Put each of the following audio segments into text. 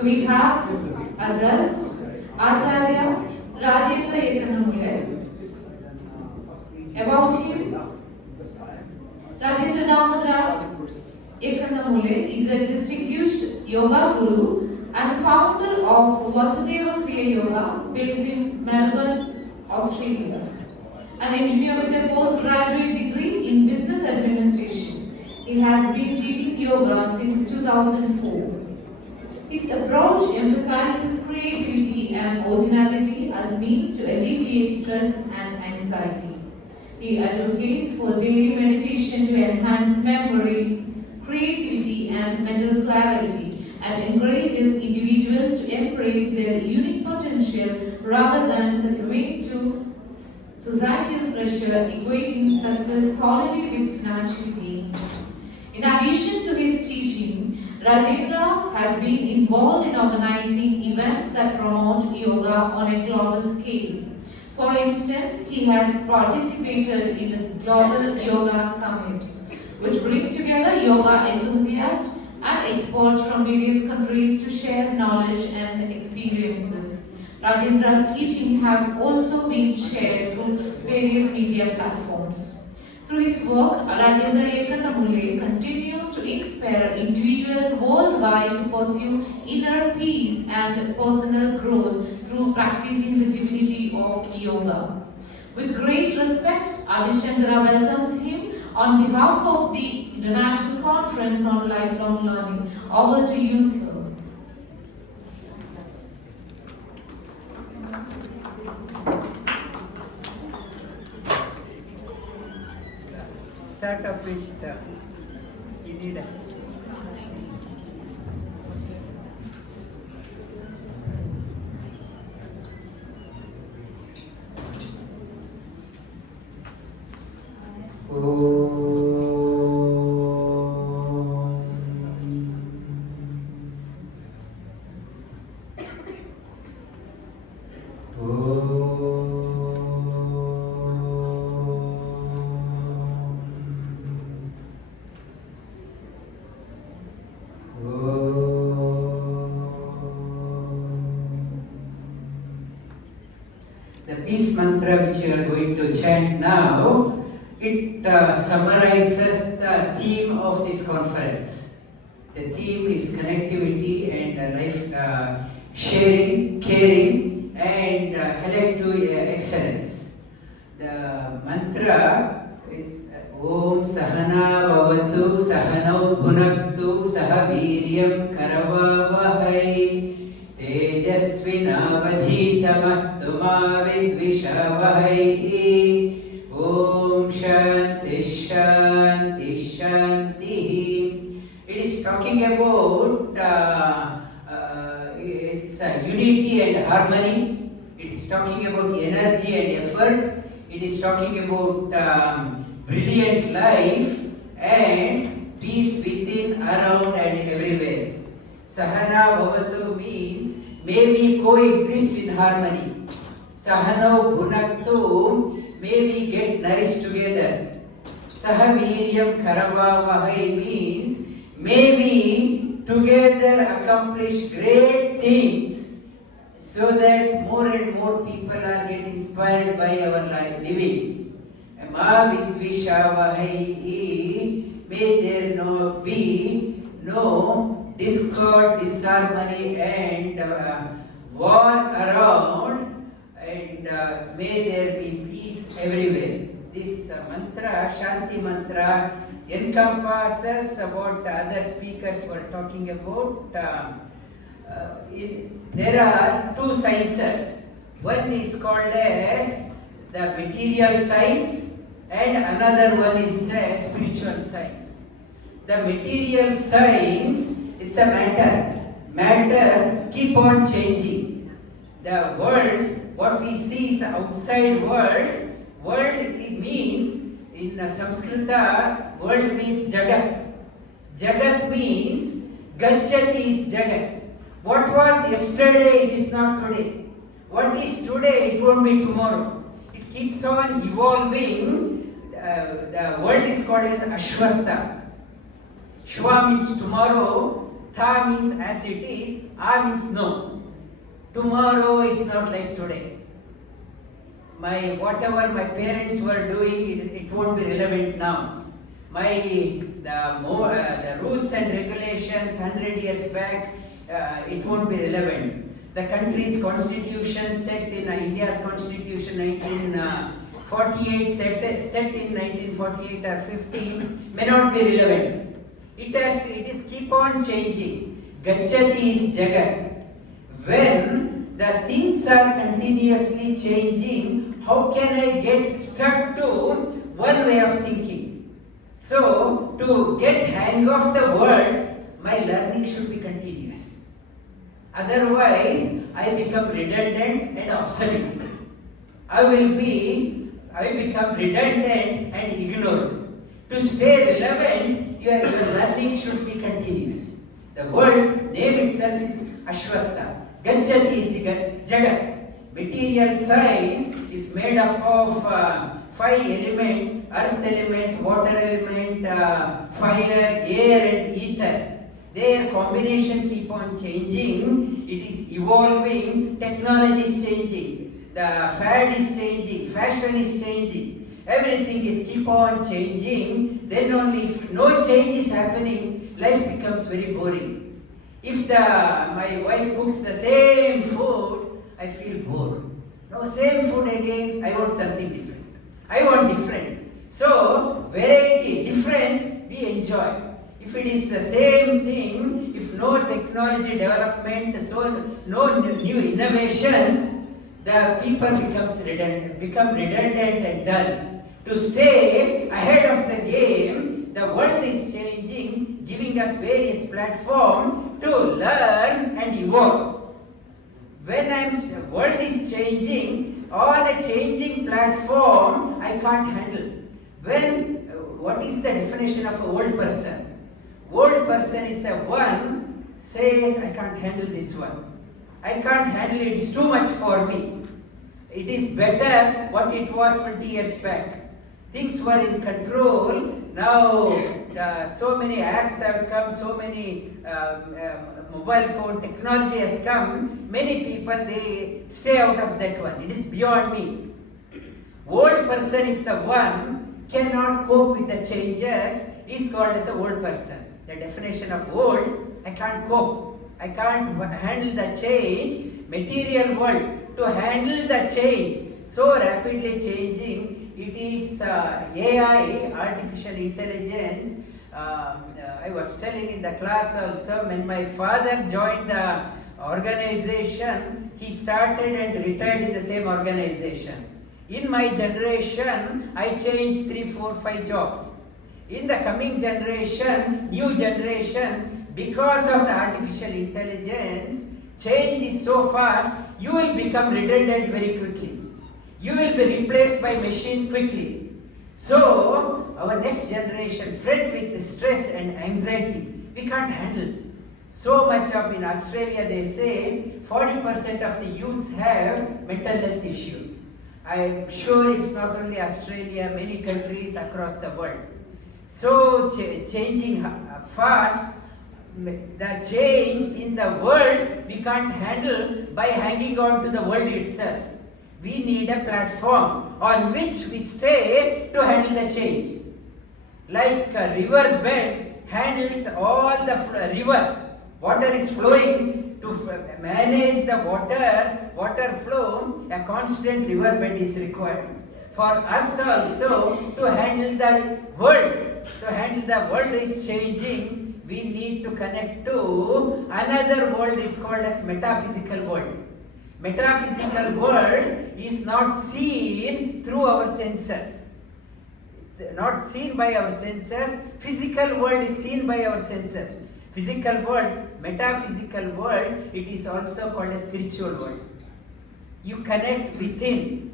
So we have a guest, Acharya Rajendra. About him, Rajendra is a distinguished yoga guru and founder of Vasudeva Kriya Yoga based in Melbourne, Australia. An engineer with a postgraduate degree in business administration. He has been teaching yoga since 2004. His approach emphasizes creativity and originality as means to alleviate stress and anxiety. He advocates for daily meditation to enhance memory, creativity, and mental clarity, and encourages individuals to embrace their unique potential rather than succumb to societal pressure, equating success solely with financial gain. In addition to his teaching, Rajendra has been involved in organizing events that promote yoga on a global scale. For instance, he has participated in the Global Yoga Summit, which brings together yoga enthusiasts and experts from various countries to share knowledge and experiences. Rajendra's teaching have also been shared through various media platforms. Through his work, Rajendra continues to inspire individuals worldwide to pursue inner peace and personal growth through practicing the divinity of yoga. With great respect, Rajendra welcomes him on behalf of the International Conference on Lifelong Learning. Over to you, sir. Start off with you need a The peace mantra which you are going to chant now, it summarizes the theme of this conference. The theme is connectivity and life sharing, caring, and collective excellence. The mantra is Om Sahana Bhavatu Sahanau Bhunaktu Sahaviryam Karavavahai Tejasvinavadhitamastu ma vidvishavahai. Om Shanti Shanti Shanti. It is talking about it's unity and harmony. It is talking about energy and effort. It is talking about brilliant life and peace within, around, and everywhere. Sahana Bhavatu means may we coexist in harmony. Sahanau Bhunaktu, may we get nourished together. Sahaviryam Karavavahai means may we together accomplish great things so that more and more people are get inspired by our life living. Ma vidvishavahai, may there be no discord, disharmony and war around, and may there be peace everywhere. This mantra, Shanti mantra, encompasses what other speakers were talking about. There are two sciences. One is called as the material science and another one is spiritual science. The material science is the matter. Matter keep on changing. The world, what we see is outside world. World it means, in Sanskrita, world means Jagat. Jagat means, Gacchati is Jagat. What was yesterday, it is not today. What is today, it won't be tomorrow. It keeps on evolving. The world is called as Ashwata. Shwa means tomorrow, Tha means as it is, A means no. Tomorrow is not like today. Whatever my parents were doing, it won't be relevant now. The rules and regulations 100 years back, it won't be relevant. The country's constitution set in India's constitution 1948 set in 1948 or 15 may not be relevant. It is keep on changing. Gacchati is Jagat. When the things are continuously changing, how can I get stuck to one way of thinking? So, to get hang of the world, my learning should be continuous. Otherwise, I become redundant and obsolete. I become redundant and ignored. To stay relevant, your learning should be continuous. The word name itself is Ashwatha. Gacchati is Jagat. Material science is made up of 5 elements: earth element, water element, fire, air and ether. Their combination keep on changing. It is evolving. Technology is changing. The fad is changing. Fashion is changing. Everything is keep on changing. Then only if no change is happening, life becomes very boring. If my wife cooks the same food, I feel bored. No, same food again, I want something different. I want different. So, variety, difference, we enjoy. If it is the same thing, if no technology development, so no new innovations, the people become redundant and dull. To stay ahead of the game, the world is changing, giving us various platforms to learn and evolve. When the world is changing, on a changing platform, I can't handle. What is the definition of an old person? Old person is a one says, I can't handle this one. I can't handle it, it's too much for me. It is better what it was 20 years back. Things were in control. Now so many apps have come, so many mobile phone technology has come. Many people, they stay out of that one. It is beyond me. Old person is the one cannot cope with the changes, is called as the old person. The definition of old, I can't cope. I can't handle the change. Material world, to handle the change, so rapidly changing, it is AI, artificial intelligence. I was telling in the class also, when my father joined the organization, he started and retired in the same organization. In my generation, I changed 3, 4, 5 jobs. In the coming generation, new generation, because of the artificial intelligence, change is so fast, you will become redundant very quickly. You will be replaced by machine quickly. So, our next generation fret with stress and anxiety. We can't handle. So much of, in Australia they say, 40% of the youths have mental health issues. I am sure it's not only Australia, many countries across the world. So, changing fast, the change in the world we can't handle by hanging on to the world itself. We need a platform on which we stay to handle the change. Like a river bed handles all the river. Water is flowing. To manage the water flow, a constant river bed is required. For us also, to handle the world is changing, we need to connect to another world is called as metaphysical world. Metaphysical world is not seen through our senses. Not seen by our senses. Physical world is seen by our senses. Physical world, metaphysical world, it is also called a spiritual world. You connect within,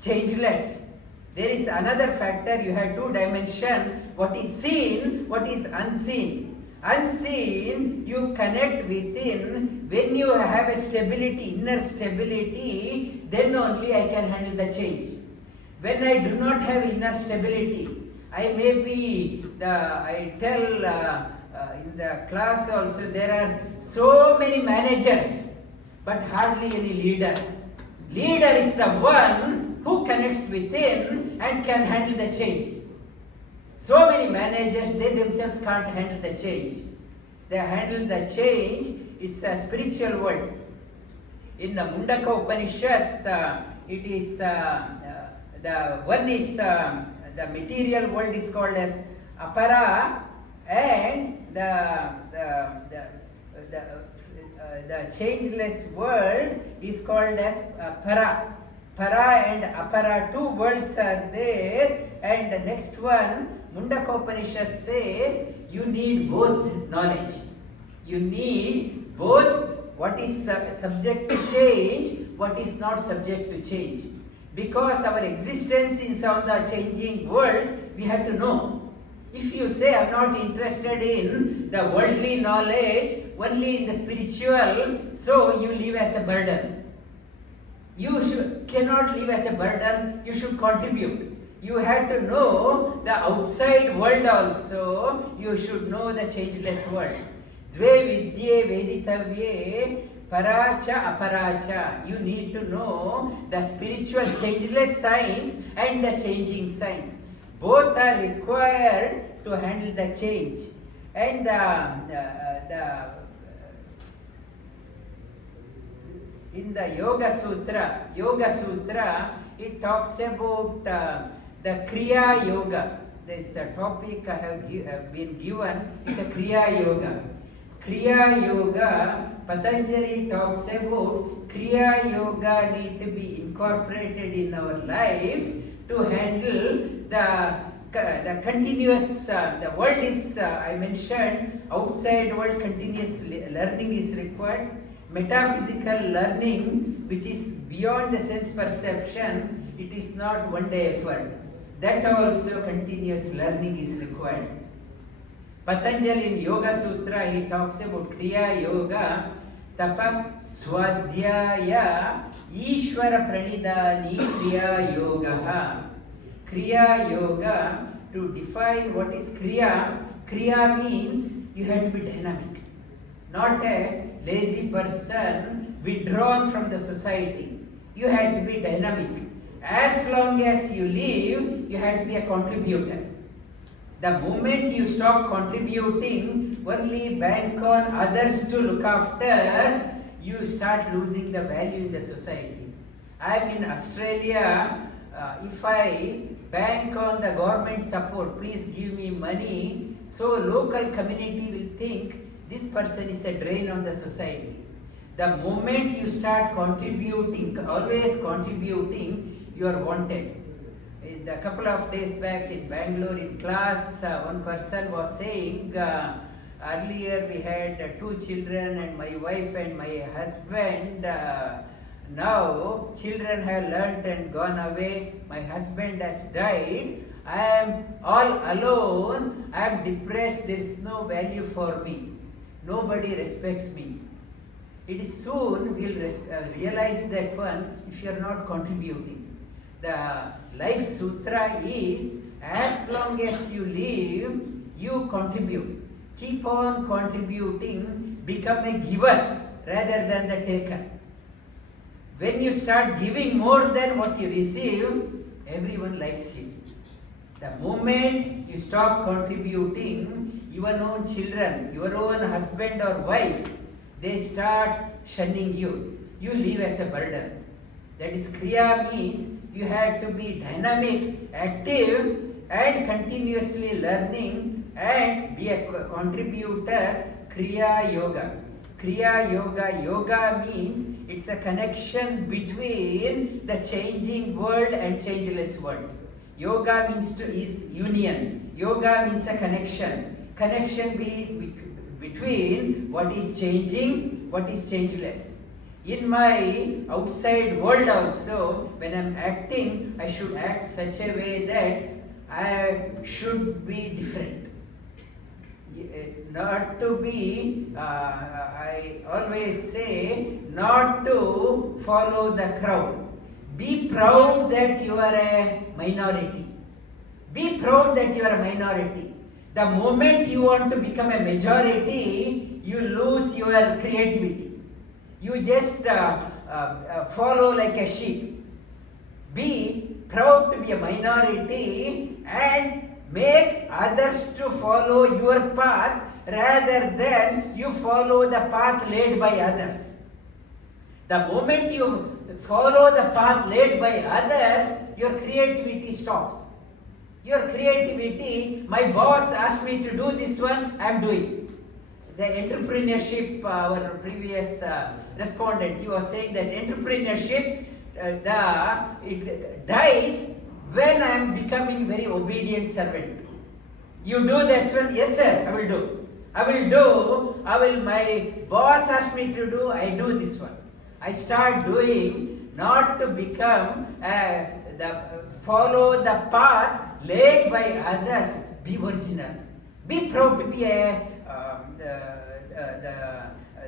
changeless. There is another factor, you have 2 dimensions, what is seen, what is unseen. Unseen, you connect within. When you have a stability, inner stability, then only I can handle the change. When I do not have inner stability, I may be, in the class also there are so many managers, but hardly any leader. Leader is the one who connects within and can handle the change. So many managers, they themselves can't handle the change. They handle the change, it's a spiritual world. In the Mundaka Upanishad, it is the one is the material world is called as apara, and the changeless world is called as para. Para and apara, two worlds are there, and the next one, Mundaka Upanishad says, you need both knowledge. You need both what is subject to change, what is not subject to change. Because our existence in some the changing world, we have to know. If you say, I'm not interested in the worldly knowledge, only in the spiritual, so you live as a burden. You cannot live as a burden, you should contribute. You have to know the outside world also, you should know the changeless world. Dve vidye veditavye paracha aparacha. You need to know the spiritual changeless science and the changing science. Both are required to handle the change. And in the Yoga Sutra, it talks about the Kriya Yoga. This is the topic I have been given. It's a Kriya Yoga. Kriya Yoga, Patanjali talks about Kriya Yoga need to be incorporated in our lives to handle the continuous, the world is, I mentioned, outside world continuous learning is required. Metaphysical learning, which is beyond the sense perception, it is not one day effort. That also continuous learning is required. Patanjali in Yoga Sutra, he talks about Kriya Yoga, Tapa Swadhyaya Ishvara Pranidani Kriya Yoga. Kriya Yoga, to define what is Kriya, Kriya means you have to be dynamic, not a lazy person withdrawn from the society. You have to be dynamic. As long as you live, you have to be a contributor. The moment you stop contributing, only bank on others to look after, you start losing the value in the society. I'm in Australia. If I bank on the government support, please give me money, so local community will think this person is a drain on the society. The moment you start contributing, always contributing, you are wanted. A couple of days back in Bangalore in class, one person was saying, earlier we had 2 children and my wife and my husband. Now children have learnt and gone away. My husband has died. I am all alone. I am depressed. There is no value for me. Nobody respects me. It is soon we will realize that one if you are not contributing. The life sutra is, as long as you live, you contribute. Keep on contributing, become a giver rather than the taker. When you start giving more than what you receive, everyone likes you. The moment you stop contributing, your own children, your own husband or wife, they start shunning you. You live as a burden. That is, Kriya means you have to be dynamic, active, and continuously learning and be a contributor. Kriya Yoga. Kriya Yoga. Yoga means it's a connection between the changing world and changeless world. Yoga means is union. Yoga means a connection. Connection between what is changing, what is changeless. In my outside world also, when I'm acting, I should act such a way that I should be different. Not to be, I always say, not to follow the crowd. Be proud that you are a minority. Be proud that you are a minority. The moment you want to become a majority, you lose your creativity. You just follow like a sheep. Be proud to be a minority and make others to follow your path rather than you follow the path led by others. The moment you follow the path led by others, your creativity stops. Your creativity, my boss asked me to do this one, I am doing. The entrepreneurship, our previous respondent, he was saying that entrepreneurship, it dies when I am becoming very obedient servant. You do this one, yes sir, I will do. My boss asked me to do, I do this one. I start doing, not to become, follow the path led by others. Be original. Be proud to be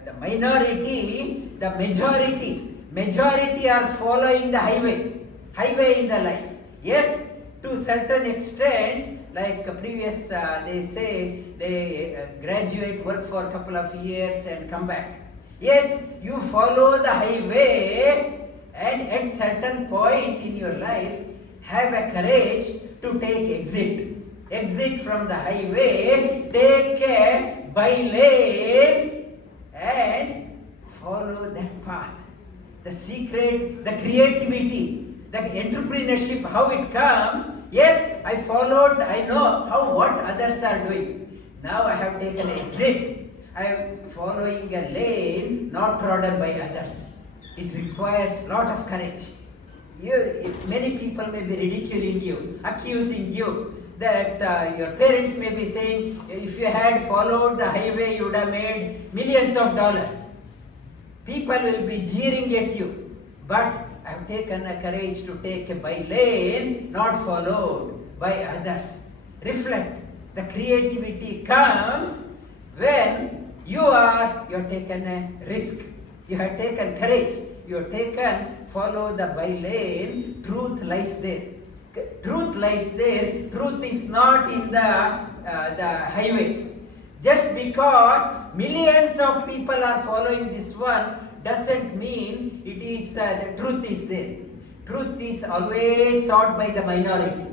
the minority, the majority. Majority are following the highway in the life. Yes, to certain extent, like previous, they say they graduate, work for a couple of years and come back. Yes, you follow the highway and at certain point in your life, have a courage to take exit. Exit from the highway, take a by lane and follow that path. The secret, the creativity, the entrepreneurship, how it comes. Yes, I followed, I know what others are doing. Now I have taken exit. I am following a lane not trodden by others. It requires a lot of courage. Many people may be ridiculing you, accusing you, that your parents may be saying, if you had followed the highway, you would have made millions of dollars. People will be jeering at you. But I have taken a courage to take a by lane, not followed by others. Reflect. The creativity comes when you have taken a risk. You have taken courage. You have taken, follow the by lane. Truth lies there. Truth lies there. Truth is not in the highway. Just because millions of people are following this one doesn't mean it is the truth is there. Truth is always sought by the minority.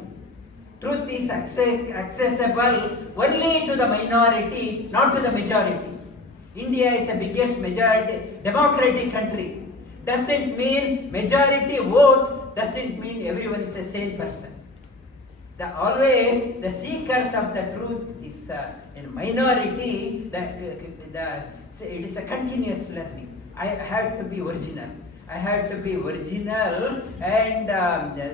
Truth is accessible only to the minority, not to the majority. India is the biggest majority democratic country. Doesn't mean majority vote, doesn't mean everyone is the same person. Always the seekers of the truth is in minority. It is a continuous learning. I have to be original. I have to be original. And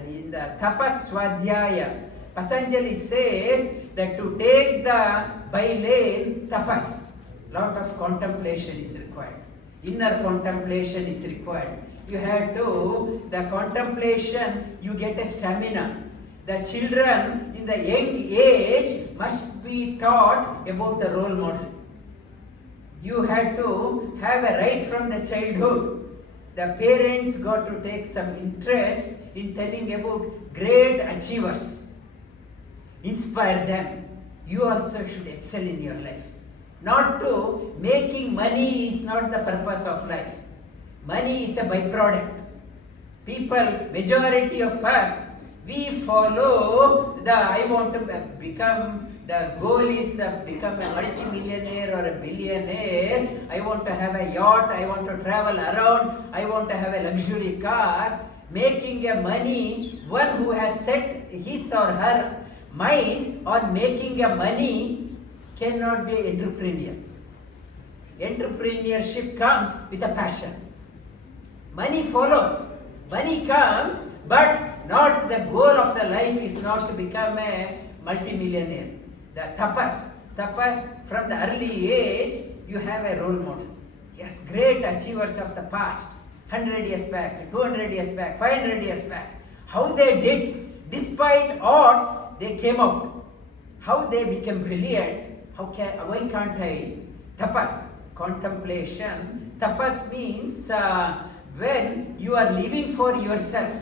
in the Tapas Swadhyaya, Patanjali says that to take the by lane, tapas, lot of contemplation is required. Inner contemplation is required. You have to, the contemplation, you get a stamina. The children in the young age must be taught about the role model. You have to have a right from the childhood. The parents got to take some interest in telling about great achievers. Inspire them. You also should excel in your life. Not to, making money is not the purpose of life. Money is a byproduct. People, majority of us, we follow I want to become, the goal is to become a multi-millionaire or a billionaire. I want to have a yacht, I want to travel around, I want to have a luxury car. Making a money, one who has set his or her mind on making a money cannot be an entrepreneur. Entrepreneurship comes with a passion. Money follows. Money comes, but not the goal of the life is not to become a multimillionaire. The tapas from the early age, you have a role model. Yes, great achievers of the past, 100 years back, 200 years back, 500 years back. How they did, despite odds, they came out. How they became brilliant. Why can't I? Tapas, contemplation. Tapas means when you are living for yourself,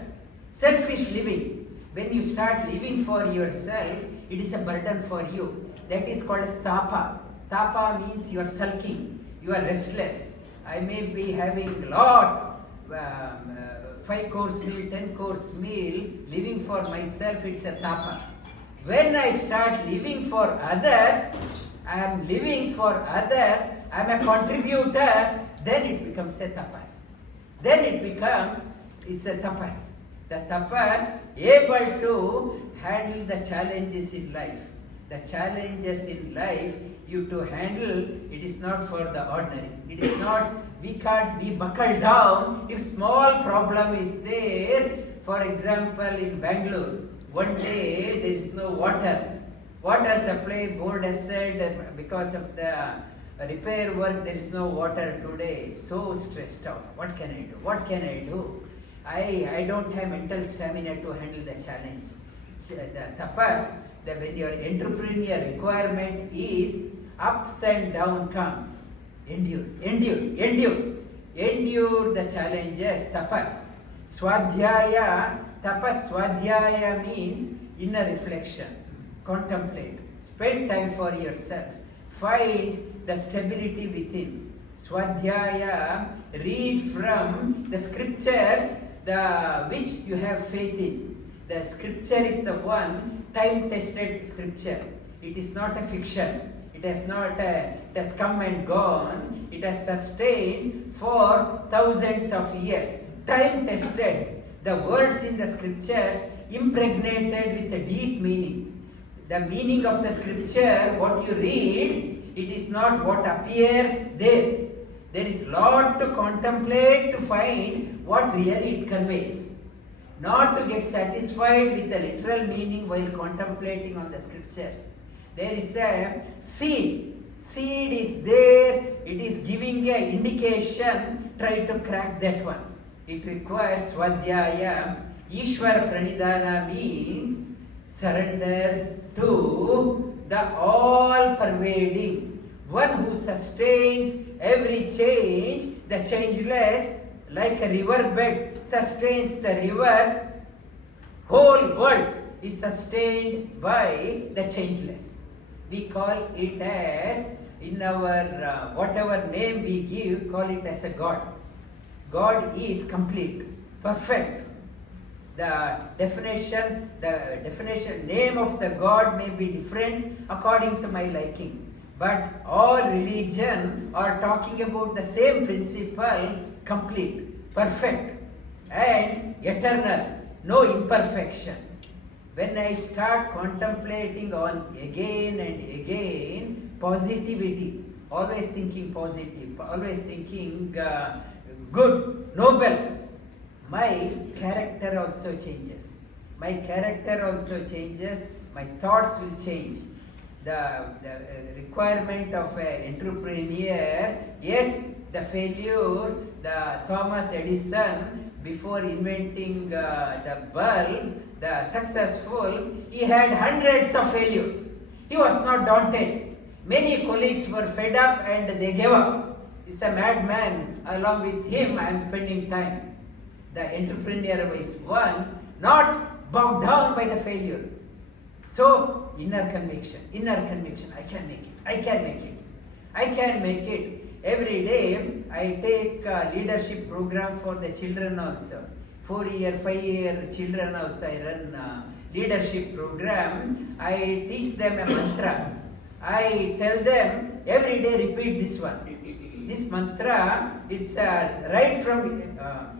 selfish living. When you start living for yourself, it is a burden for you. That is called as tapa. Tapa means you are sulking, you are restless. I may be having lot, 5-course meal, 10-course meal, living for myself, it's a tapa. When I start living for others, I am living for others, I am a contributor, then it becomes a tapas. Then it's a tapas. The tapas able to handle the challenges in life. The challenges in life you to handle, it is not for the ordinary. It is not, we buckle down if small problem is there. For example, in Bangalore, one day there is no water. Water supply board has said because of the repair work there is no water today. So stressed out. What can I do? What can I do? I don't have mental stamina to handle the challenge. The tapas, when your entrepreneurial requirement is ups and down comes. Endure the challenges, tapas. Swadhyaya, tapas swadhyaya means inner reflection. Contemplate, spend time for yourself, find the stability within. Swadhyaya, read from the scriptures which you have faith in. The scripture is the one time-tested scripture. It is not a fiction. It has come and gone. It has sustained for thousands of years. Time-tested. The words in the scriptures impregnated with a deep meaning. The meaning of the scripture, what you read, it is not what appears there. There is lot to contemplate to find what really it conveys. Not to get satisfied with the literal meaning while contemplating on the scriptures. There is a seed. Seed is there. It is giving an indication. Try to crack that one. It requires swadhyaya. Ishvara pranidhana means surrender to the all-pervading, one who sustains every change, the changeless, like a river bed sustains the river, whole world is sustained by the changeless. We call it as, in our whatever name we give, call it as a God. God is complete, perfect. The definition, name of the God may be different according to my liking. But all religion are talking about the same principle, complete, perfect, and eternal, no imperfection. When I start contemplating on again and again positivity, always thinking positive, always thinking good, noble, my character also changes. My character also changes, my thoughts will change. The requirement of an entrepreneur, yes, the failure, the Thomas Edison, before inventing the bulb, the successful, he had hundreds of failures. He was not daunted. Many colleagues were fed up and they gave up. He's a madman. Along with him, I am spending time. The entrepreneur is one, not bowed down by the failure. So, inner conviction, I can make it. Every day, I take a leadership program for the children also. 4-year, 5-year children also, I run a leadership program. I teach them a mantra. I tell them, every day repeat this one. This mantra, it's right from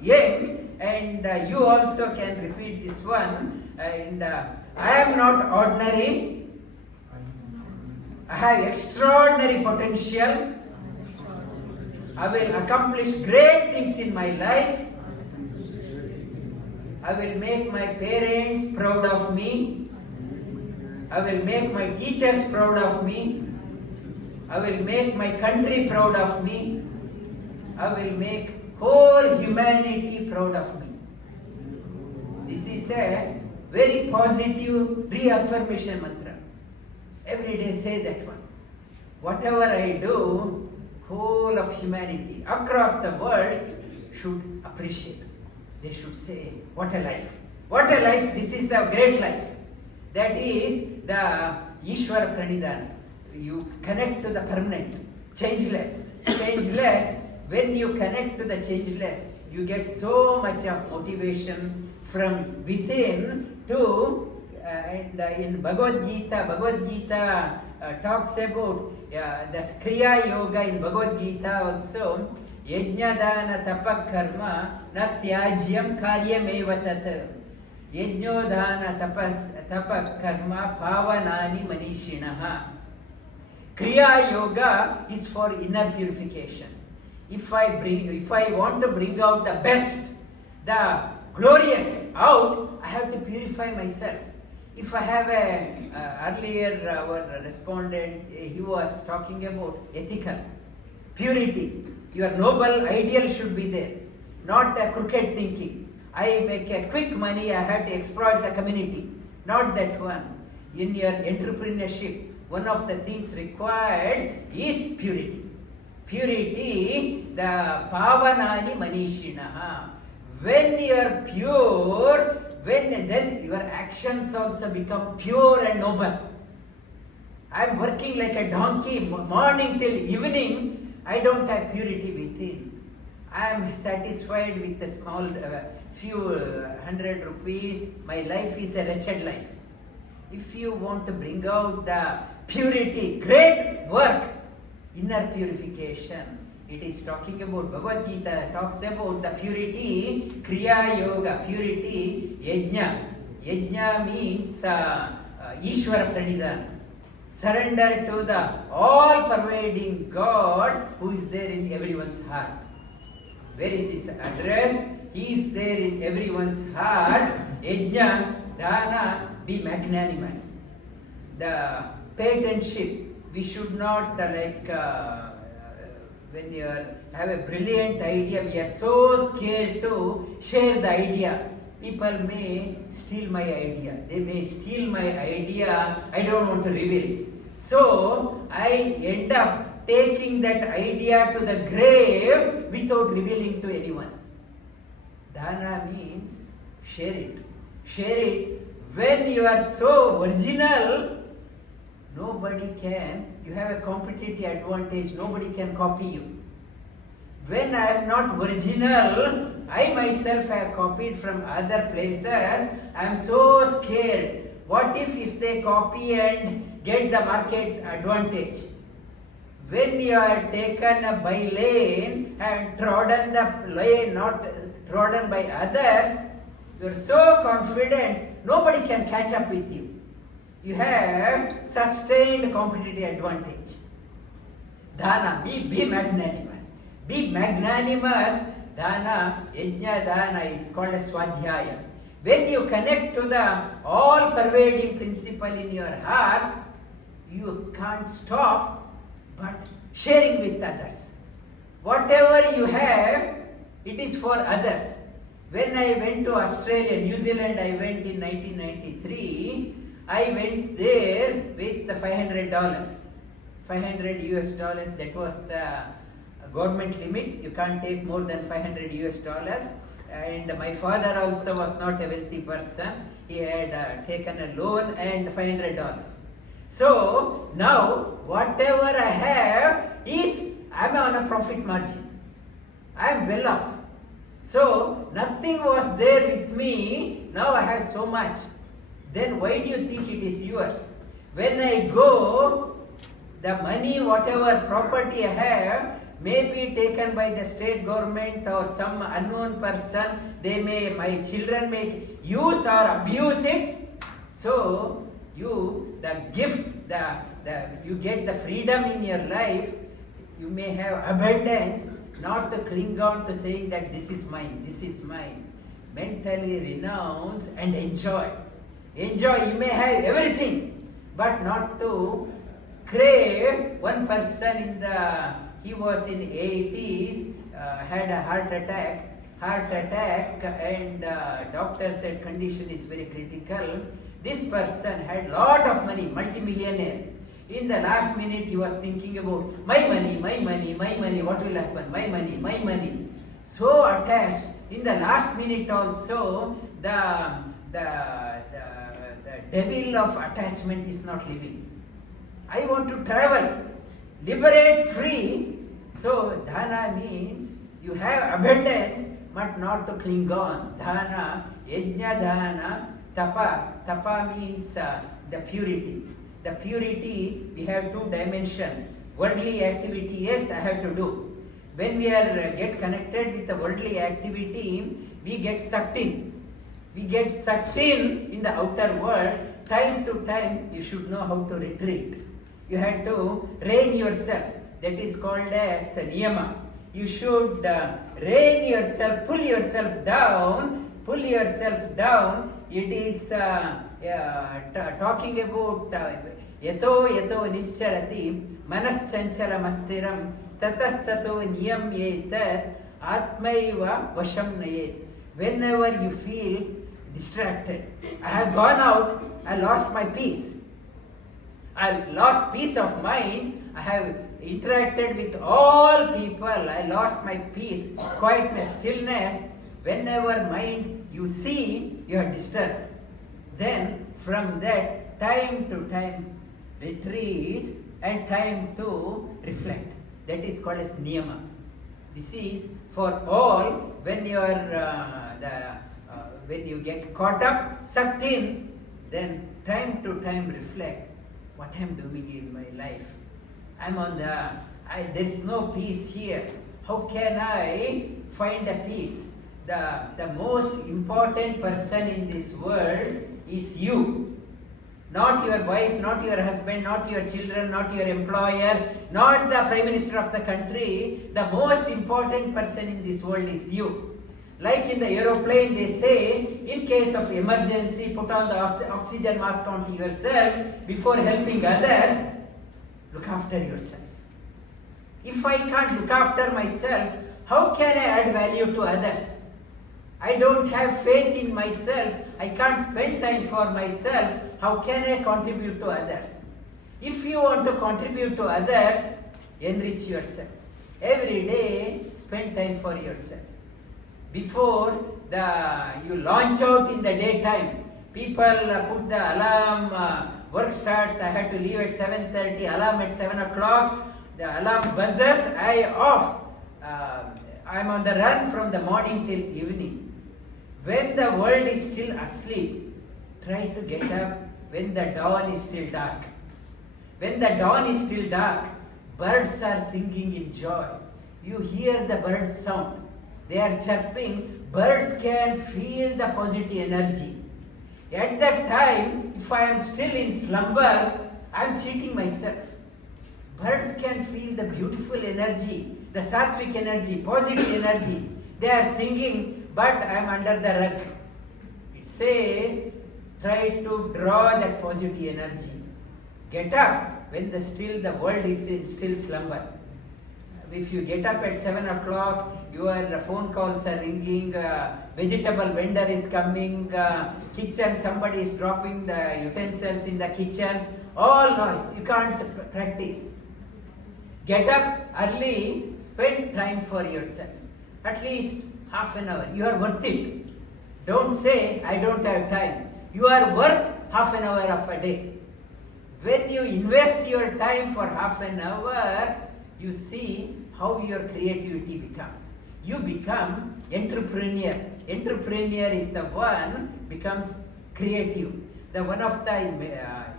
young, and you also can repeat this one. And I am not ordinary. I have extraordinary potential. I will accomplish great things in my life. I will make my parents proud of me. I will make my teachers proud of me. I will make my country proud of me. I will make whole humanity proud of me. This is a very positive reaffirmation mantra. Every day say that one. Whatever I do, whole of humanity across the world should appreciate. They should say, what a life. What a life! This is a great life. That is the Ishvara Pranidhana. You connect to the permanent, changeless. Changeless, when you connect to the changeless, you get so much of motivation from within to, and in Bhagavad Gita talks about the Kriya Yoga in Bhagavad Gita also, Yajnadana Tapak Karma Na Tyajyam Karyameva Tat. Yajnodhana Tapak Karma Pavanani Manishinaha. Kriya Yoga is for inner purification. If I want to bring out the best, the glorious out, I have to purify myself. If I have earlier our respondent, he was talking about ethical purity. Your noble ideal should be there, not a crooked thinking. I make a quick money, I have to exploit the community. Not that one. In your entrepreneurship, one of the things required is purity. Purity, the pavanani manishinaha. When you are pure, then your actions also become pure and noble. I am working like a donkey, morning till evening, I don't have purity within. I am satisfied with a small few 100 rupees. My life is a wretched life. If you want to bring out the purity, great work, inner purification. It is talking about, Bhagavad Gita talks about the purity, Kriya Yoga, purity, Yajna. Yajna means Ishvara Pranidhana. Surrender to the all-pervading God who is there in everyone's heart. Where is his address? He is there in everyone's heart. Yajna, Dana, be magnanimous. The patentship, we should not when you have a brilliant idea, we are so scared to share the idea. People may steal my idea. They may steal my idea. I don't want to reveal it. So I end up taking that idea to the grave without revealing to anyone. Dana means share it. Share it. When you are so original, nobody can. You have a competitive advantage. Nobody can copy you. When I am not original, I myself have copied from other places. I am so scared. What if they copy and get the market advantage? When you are taken by lane and trodden the lane, not trodden by others, you are so confident, nobody can catch up with you. You have sustained competitive advantage. Dana, be magnanimous. Be magnanimous. Dana, Yajna Dana is called a Swadhyaya. When you connect to the all-pervading principle in your heart, you can't stop but sharing with others. Whatever you have, it is for others. When I went to Australia, New Zealand, I went in 1993. I went there with the $500. 500 US dollars, that was the government limit. You can't take more than 500 US dollars. And my father also was not a wealthy person. He had taken a loan and $500. So now whatever I have is, I am on a profit margin. I am well off. So nothing was there with me. Now I have so much. Then why do you think it is yours? When I go, the money, whatever property I have, may be taken by the state government or some unknown person. My children may use or abuse it. So the gift, you get the freedom in your life. You may have abundance, not to cling on to saying that this is mine, this is mine. Mentally renounce and enjoy. Enjoy, you may have everything, but not to crave. One person he was in 80s, had a heart attack, and doctor said condition is very critical. This person had lot of money, multimillionaire. In the last minute he was thinking about my money, what will happen, my money. So attached. In the last minute also, the the devil of attachment is not living. I want to travel, liberate, free. So dhana means you have abundance, but not to cling on. Dhana, yajna dhana, tapa. Tapa means the purity. The purity, we have two dimensions. Worldly activity, yes, I have to do. When we are get connected with the worldly activity, we get sucked in. We get sucked in the outer world. Time to time, you should know how to retreat. You have to rein yourself. That is called as niyama. You should rein yourself, pull yourself down. Pull yourself down. It is talking about yato nischarati manaschanchalam astiram tatastato niyamyetat atmaiva vasham nayet. Whenever you feel distracted, I have gone out, I lost my peace. I lost peace of mind. I have interacted with all people. I lost my peace, quietness, stillness. Whenever mind you see, you are disturbed. Then from that, time to time retreat and time to reflect. That is called as niyama. This is for all. When you are when you get caught up, sucked in, then time to time reflect. What I am doing in my life? I'm on there is no peace here. How can I find a peace? The most important person in this world is you. Not your wife, not your husband, not your children, not your employer, not the Prime Minister of the country. The most important person in this world is you. Like in the aeroplane, they say, in case of emergency, put on the oxygen mask onto yourself before helping others. Look after yourself. If I can't look after myself, how can I add value to others? I don't have faith in myself. I can't spend time for myself. How can I contribute to others? If you want to contribute to others, enrich yourself. Every day, spend time for yourself. Before you launch out in the daytime, people put the alarm, work starts, I had to leave at 7:30, alarm at 7 o'clock, the alarm buzzes, I off. I'm on the run from the morning till evening. When the world is still asleep, try to get up when the dawn is still dark. When the dawn is still dark, birds are singing in joy. You hear the birds sound. They are chirping. Birds can feel the positive energy. At that time, if I am still in slumber, I am cheating myself. Birds can feel the beautiful energy, the sattvic energy, positive energy. They are singing, but I am under the rug. It says, try to draw that positive energy. Get up when the world is in still slumber. If you get up at 7 o'clock, your phone calls are ringing, vegetable vendor is coming, kitchen, somebody is dropping the utensils in the kitchen, all noise, you can't practice. Get up early, spend time for yourself. At least half an hour. You are worth it. Don't say, I don't have time. You are worth half an hour of a day. When you invest your time for half an hour, you see how your creativity becomes. You become entrepreneur. Entrepreneur is the one becomes creative. The one of the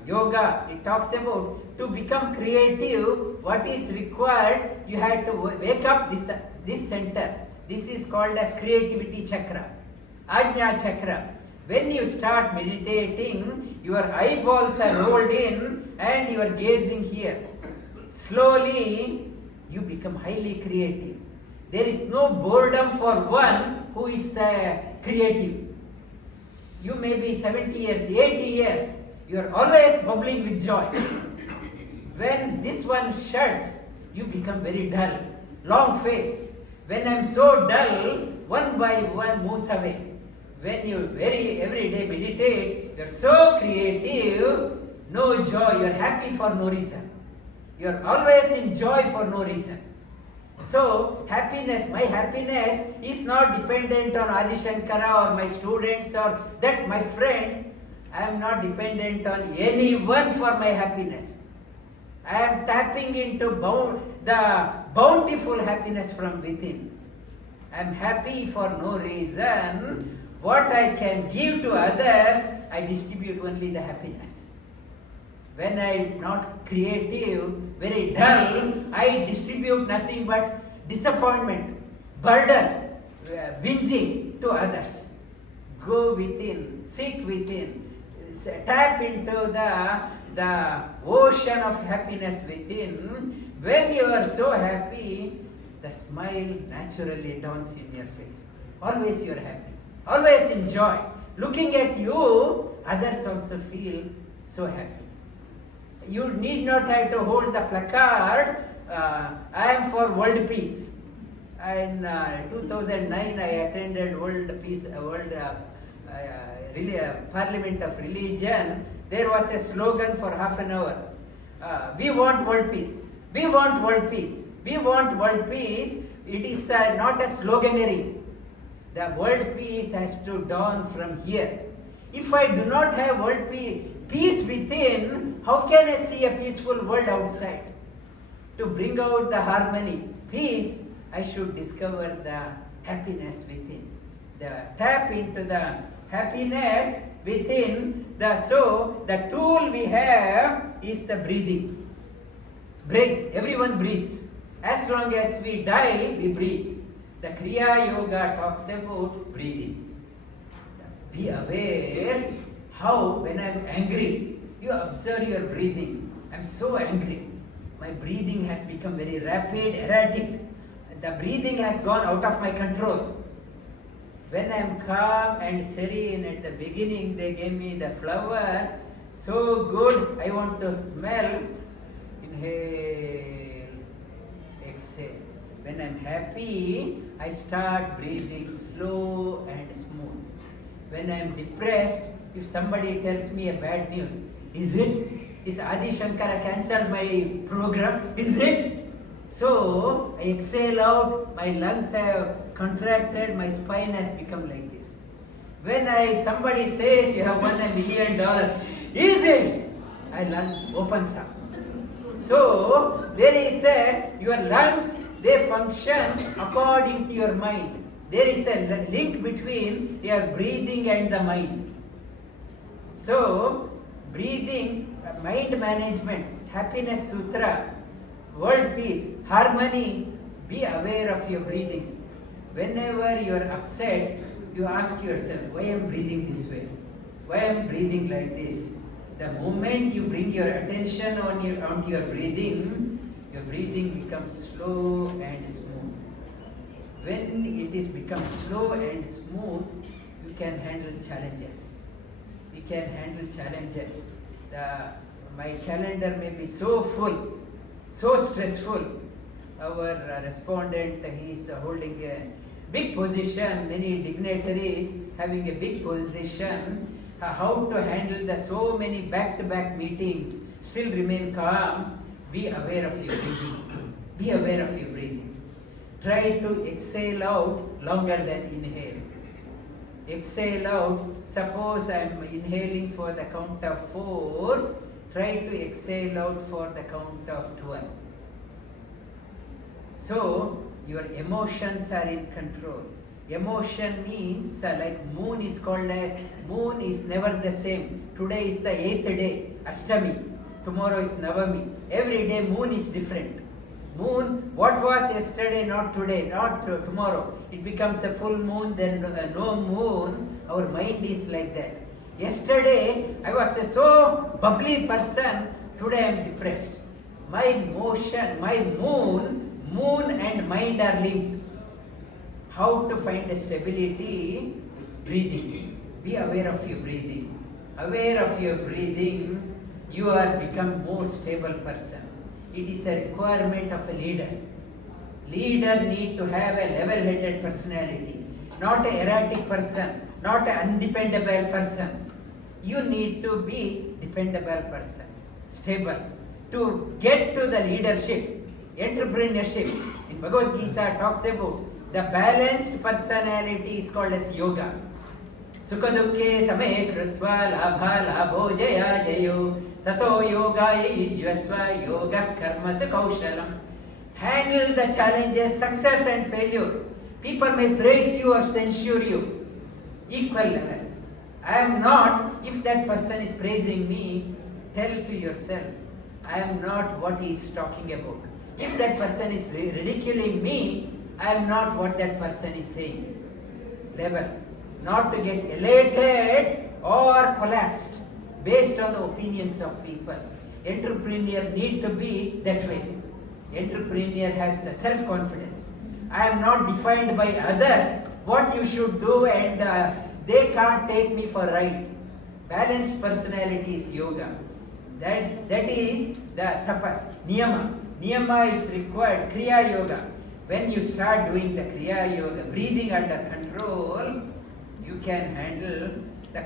yoga, it talks about to become creative, what is required, you have to wake up this center. This is called as creativity chakra, Ajna chakra. When you start meditating, your eyeballs are rolled in and you are gazing here. Slowly, you become highly creative. There is no boredom for one who is creative. You may be 70 years, 80 years, you are always bubbling with joy. When this one shuts, you become very dull, long face. When I am so dull, one by one moves away. When you every day meditate, you are so creative, no joy, you are happy for no reason. You are always in joy for no reason. So happiness, my happiness is not dependent on Adi Shankara or my students or that my friend. I am not dependent on anyone for my happiness. I am tapping into the bountiful happiness from within. I am happy for no reason. What I can give to others, I distribute only the happiness. When I am not creative, very dull, I distribute nothing but disappointment, burden, whinging to others. Go within, sit within, tap into the ocean of happiness within. When you are so happy, the smile naturally dawns in your face. Always you are happy. Always enjoy. Looking at you, others also feel so happy. You need not have to hold the placard, I am for world peace. In 2009, I attended Parliament of Religion. There was a slogan for half an hour. We want world peace. We want world peace. We want world peace. It is not a sloganeering. The world peace has to dawn from here. If I do not have world peace within, how can I see a peaceful world outside? To bring out the harmony, peace, I should discover the happiness within. Tap into the happiness within. So the tool we have is the breathing. Breathe. Everyone breathes. As long as we die, we breathe. The Kriya Yoga talks about breathing. Be aware how when I am angry, you observe your breathing. I am so angry. My breathing has become very rapid, erratic. The breathing has gone out of my control. When I am calm and serene, at the beginning they gave me the flower, so good, I want to smell. Inhale, exhale. When I am happy, I start breathing slow and smooth. When I am depressed, if somebody tells me a bad news, is Adi Shankara cancelled my program? Is it? So I exhale out, my lungs have contracted, my spine has become like this. When somebody says you have won $1 million, is it? Lung opens up. So there is your lungs, they function according to your mind. There is a link between your breathing and the mind. So breathing, mind management, happiness sutra, world peace, harmony, be aware of your breathing. Whenever you are upset, you ask yourself, why I am breathing this way? Why I am breathing like this? The moment you bring your attention onto your breathing becomes slow and smooth. When it is become slow and smooth, you can handle challenges. We can handle challenges. My calendar may be so full, so stressful. Our respondent, he is holding a big position, many dignitaries having a big position. How to handle so many back-to-back meetings, still remain calm. Be aware of your breathing. Be aware of your breathing. Try to exhale out longer than inhale. Exhale out. Suppose I am inhaling for the count of 4. Try to exhale out for the count of 12. So your emotions are in control. Emotion means like moon is called as, moon is never the same. Today is the 8th day, Ashtami. Tomorrow is Navami. Every day moon is different. Moon, what was yesterday, not today, not tomorrow. It becomes a full moon, then no moon. Our mind is like that. Yesterday, I was a so bubbly person. Today I am depressed. My motion, my moon and mind are linked. How to find a stability? Breathing. Be aware of your breathing. Aware of your breathing, you are become more stable person. It is a requirement of a leader. Leader need to have a level-headed personality, not an erratic person, not an undependable person. You need to be dependable person, stable. To get to the leadership, entrepreneurship, In Bhagavad Gita talks about the balanced personality is called as yoga. Sukha dukkhe same krutva labha labho jaya jayo tato yogaya yujvasva yoga karmasu kaushalam. Handle the challenges, success and failure. People may praise you or censure you. Equal level. I am not, if that person is praising me, tell to yourself, I am not what he is talking about. If that person is ridiculing me, I am not what that person is saying. Level. Not to get elated or collapsed based on the opinions of people. Entrepreneur need to be that way. Entrepreneur has the self-confidence. I am not defined by others what you should do, and they can't take me for right. Balanced personality is yoga. That is the tapas, niyama. Niyama is required, Kriya Yoga. When you start doing the Kriya Yoga, breathing under control, you can handle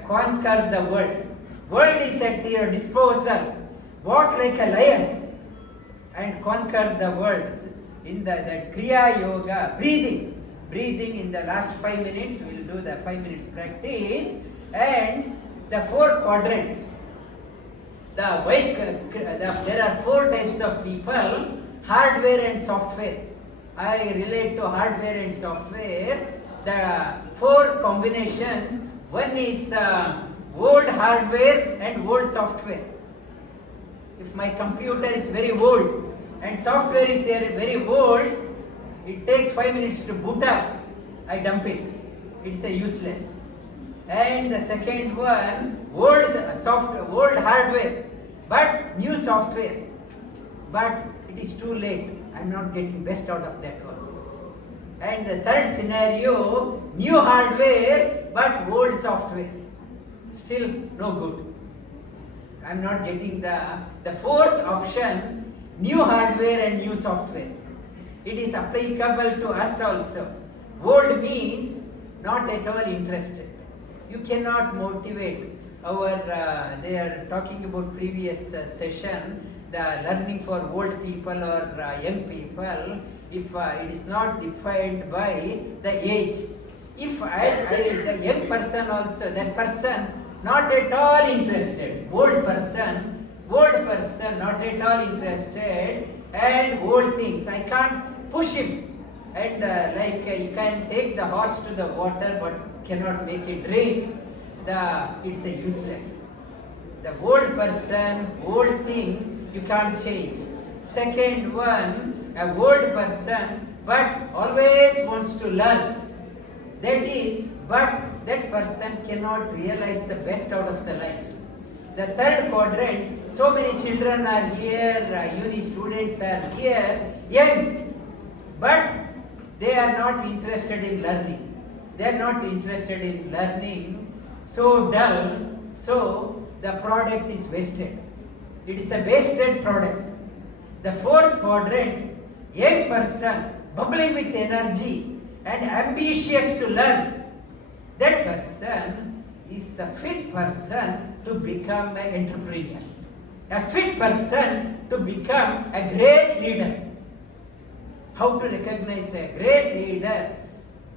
conquer the world. World is at your disposal. Walk like a lion and conquer the world. In the Kriya Yoga, breathing in the last 5 minutes, we will do the 5 minutes practice, and the 4 quadrants. There are 4 types of people, hardware and software. I relate to hardware and software. The 4 combinations, one is old hardware and old software. If my computer is very old and software is very old, it takes 5 minutes to boot up, I dump it. It's useless. And the second one, old hardware, but new software. But it is too late. I'm not getting best out of that one. And the third scenario, new hardware, but old software. Still no good. I'm not getting the fourth option, new hardware and new software. It is applicable to us also. Old means not at all interested. You cannot motivate they are talking about previous session, the learning for old people or young people, if it is not defined by the age. If the young person also, that person not at all interested, old person not at all interested, and old things, I can't push him. And you can take the horse to the water but cannot make it drink, it's useless. The old person, old thing, you can't change. Second one, a old person but always wants to learn. But that person cannot realize the best out of the life. The third quadrant, so many children are here, uni students are here, young, but they are not interested in learning. They are not interested in learning, so dull, so the product is wasted. It is a wasted product. The fourth quadrant, young person, bubbling with energy and ambitious to learn. That person is the fit person to become an entrepreneur. A fit person to become a great leader. How to recognize a great leader?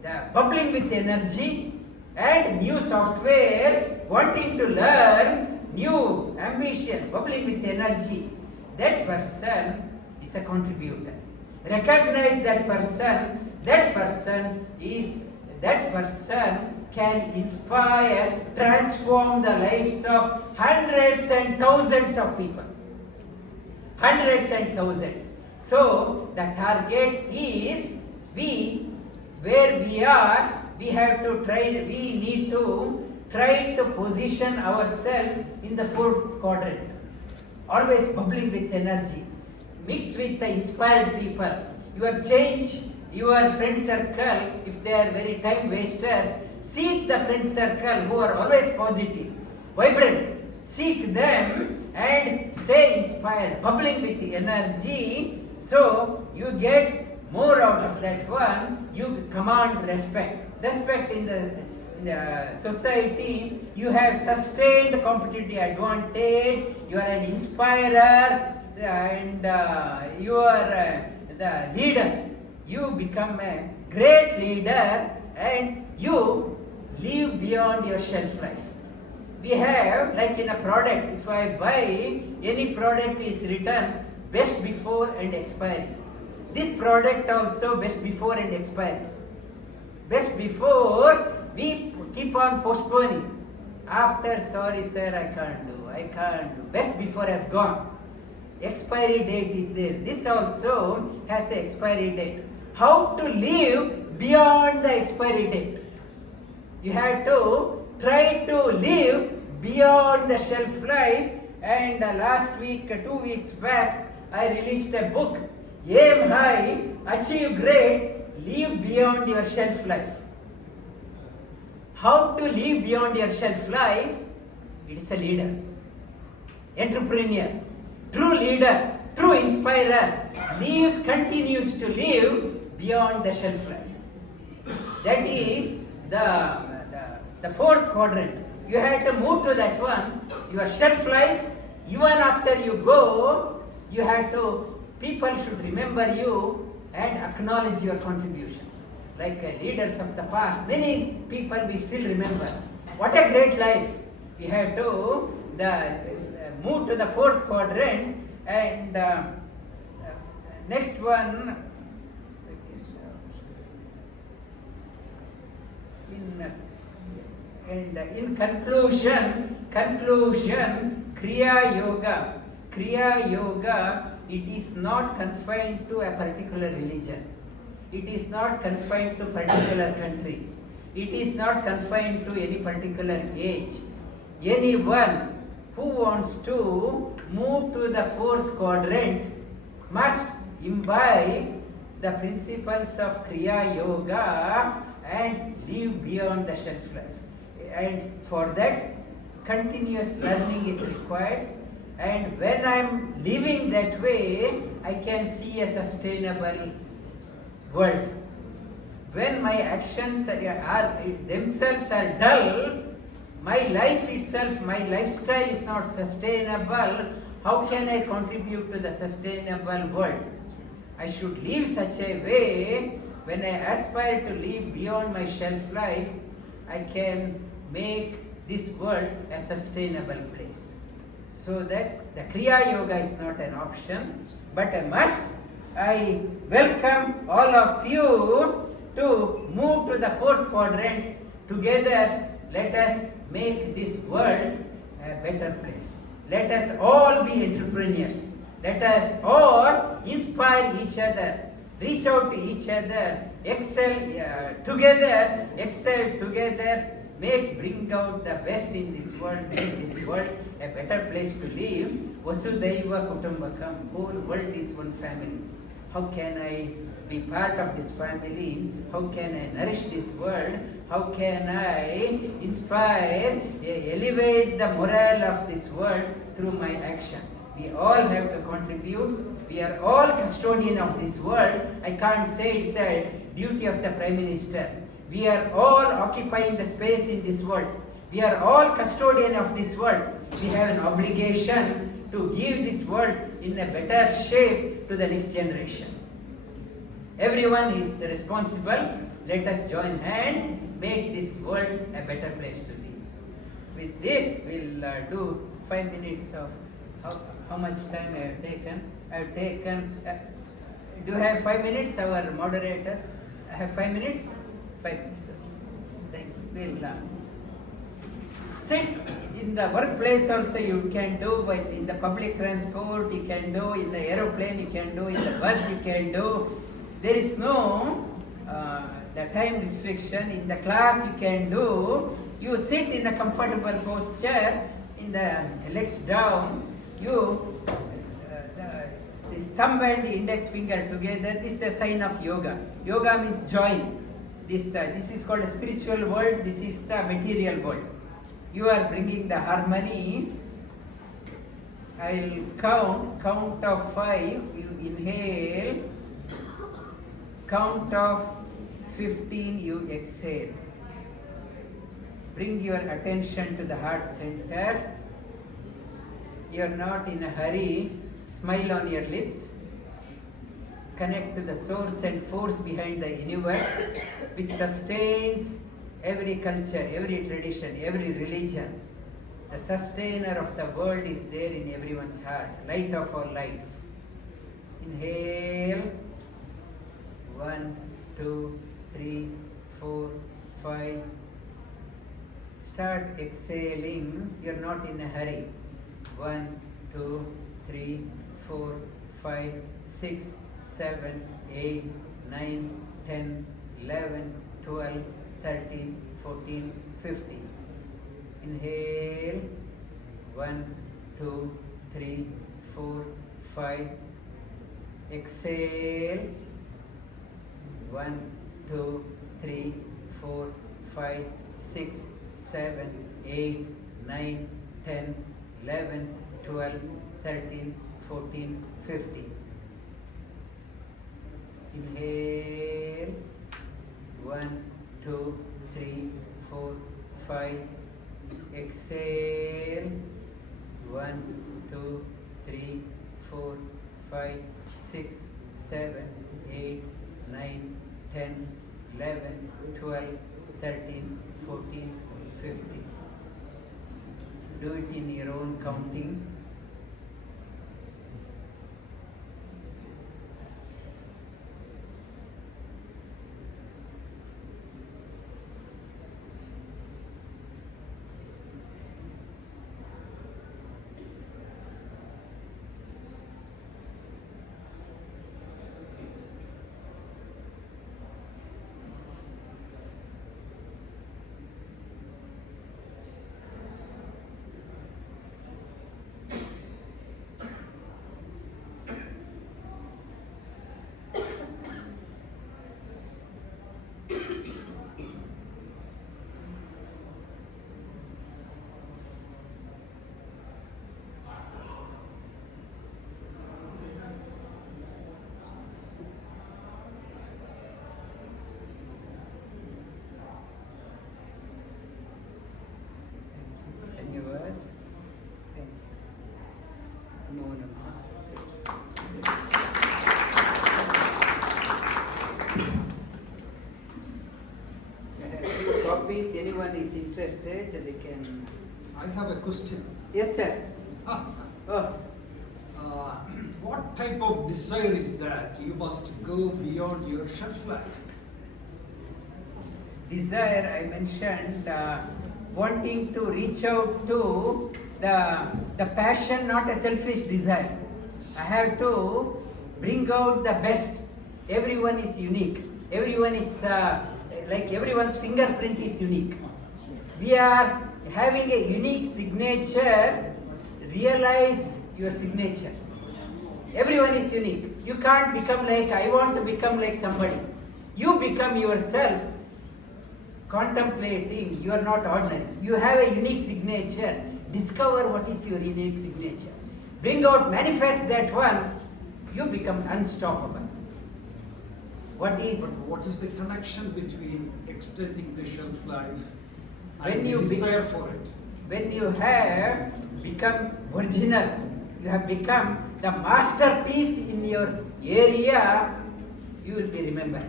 The bubbling with energy and new software, wanting to learn, new ambition, bubbling with energy. That person is a contributor. Recognize that person. That person can inspire, transform the lives of hundreds and thousands of people. Hundreds and thousands. So the target is where we are, we need to try to position ourselves in the fourth quadrant. Always bubbling with energy. Mix with the inspired people. Your change, your friend circle, if they are very time wasters, seek the friend circle who are always positive, vibrant. Seek them and stay inspired, bubbling with the energy. So you get more out of that one. You command respect. Respect in the society. You have sustained competitive advantage. You are an inspirer and you are the leader. you become a great leader and you live beyond your shelf life. We have, like in a product, if I buy any product is written best before and expiry. This product also best before and expiry. Best before, we keep on postponing. After, sorry sir, I can't do. Best before has gone. Expiry date is there. This also has an expiry date. How to live beyond the expiry date? You have to try to live beyond the shelf life. And last week, 2 weeks back, I released a book, Aim High, Achieve Great, Live Beyond Your Shelf Life. How to live beyond your shelf life? It is a leader, entrepreneur, true leader, true inspirer, continues to live beyond the shelf life. That is the fourth quadrant. You have to move to that one. Your shelf life, even after you go, you have to, people should remember you and acknowledge your contributions. Like leaders of the past, many people we still remember. What a great life. We have to move to the fourth quadrant. And next one, in conclusion, Kriya Yoga. Kriya Yoga, it is not confined to a particular religion. It is not confined to particular country. It is not confined to any particular age. Anyone who wants to move to the fourth quadrant must imbibe the principles of Kriya Yoga and live beyond the shelf life. And for that, continuous learning is required. And when I am living that way, I can see a sustainable world. When my actions themselves are dull, my life itself, my lifestyle is not sustainable, how can I contribute to the sustainable world? I should live such a way, when I aspire to live beyond my shelf life, I can make this world a sustainable place. So that the Kriya Yoga is not an option, but a must. I welcome all of you to move to the fourth quadrant. Together, let us make this world a better place. Let us all be entrepreneurs. Let us all inspire each other, reach out to each other, excel together, bring out the best in this world, make this world a better place to live. Vasudeva Kutumbakam, whole world is one family. How can I be part of this family? How can I nourish this world? How can I inspire, elevate the morale of this world through my action? We all have to contribute. We are all custodian of this world. I can't say it's a duty of the Prime Minister. We are all occupying the space in this world. We are all custodian of this world. We have an obligation to give this world in a better shape to the next generation. Everyone is responsible. Let us join hands, make this world a better place to be. With this, we'll do 5 minutes of how much time I have taken. I have taken, do you have 5 minutes, our moderator? I have 5 minutes? 5 minutes. Thank you. We'll sit in the workplace also you can do, but in the public transport you can do, in the aeroplane you can do, in the bus you can do. There is no the time restriction. In the class you can do. You sit in a comfortable posture, in the legs down. You this thumb and the index finger together. This is a sign of yoga. Yoga means join. This is called a spiritual world. This is the material world. You are bringing the harmony. I'll count of 5. You inhale. Count of 15. You exhale. Bring your attention to the heart center. You are not in a hurry. Smile on your lips. connect to the source and force behind the universe, which sustains every culture, every tradition, every religion. The sustainer of the world is there in everyone's heart, light of all lights. Inhale. 1, 2, 3, 4, 5. Start exhaling. You're not in a hurry. 1, 2, 3, 4, 5, 6, 7, 8, 9, 10, 11, 12, 13, 14, 15. Inhale. 1, 2, 3, 4, 5. Exhale. 1, 2, 3, 4, 5, 6, 7, 8, 9, 10, 11, 12, 13, 14, 15. Inhale. 1, 2, 3, 4, 5. Exhale. 1, 2, 3, 4, 5, 6, 7, 8, 9, 10, 11, 12, 13, 14, 15. Do it in your own counting. If anyone is interested, they can. I have a question. Yes, sir. What type of desire is that? You must go beyond your shelf life. Desire, I mentioned, wanting to reach out to the passion, not a selfish desire. I have to bring out the best. Everyone is unique. Everyone is like everyone's fingerprint is unique. We are having a unique signature. Realize your signature. Everyone is unique. You can't become like, I want to become like somebody. You become yourself. Contemplating, you are not ordinary. You have a unique signature. Discover what is your unique signature. Bring out, manifest that one. You become unstoppable. But what is the connection between extending the shelf life and When the desire for it? When you have become original, you have become the masterpiece in your area, you will be remembered.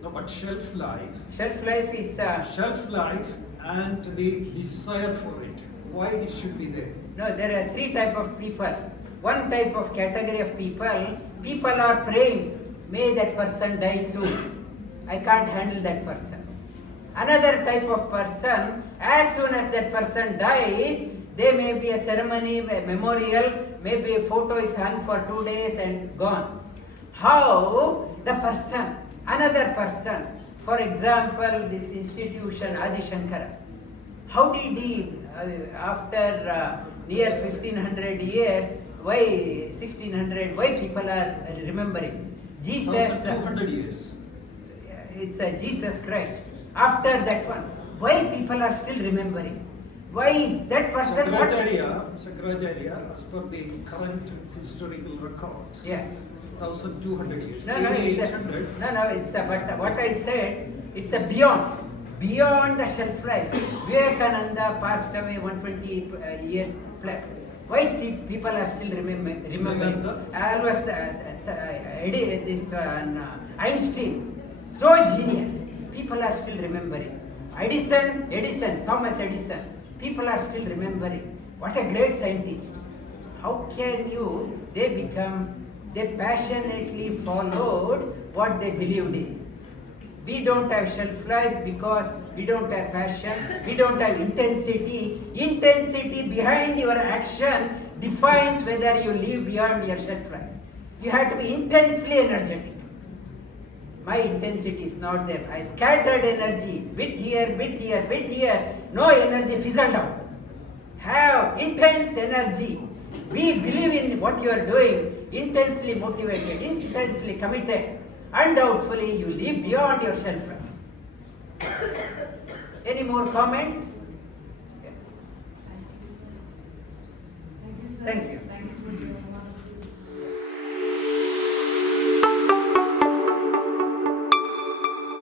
No, but shelf life. Shelf life is Shelf life and the desire for it. Why it should be there? no. There are three type of people. One type of category of people. People are praying, may that person die soon. I can't handle that person. Another type of person, as soon as that person dies, there may be a ceremony, a memorial, maybe a photo is hung for 2 days and gone. How the person, another person, for example, this institution Adi Shankara, how did he, after near 1500 years, why 1600, why people are remembering? Jesus, 1200 years. it's Jesus Christ. After that one, why people are still remembering? Why that person? Sakaracharya, as per the current historical records, Yeah. 1200 years. No, maybe it's 800. it's a, but what I said, it's a beyond the shelf life. Vivekananda passed away 120 years plus. Why still people are still remembering? Always Einstein, so genius. People are still remembering. Thomas Edison. People are still remembering. What a great scientist. How can you? They passionately followed what they believed in. We don't have shelf life because we don't have passion, we don't have intensity. Intensity behind your action defines whether you live beyond your shelf life. You have to be intensely energetic. My intensity is not there. I scattered energy, bit here, no energy fizzled out. Have intense energy. We believe in what you are doing, intensely motivated, intensely committed. Undoubtedly, you live beyond your shelf life. Any more comments?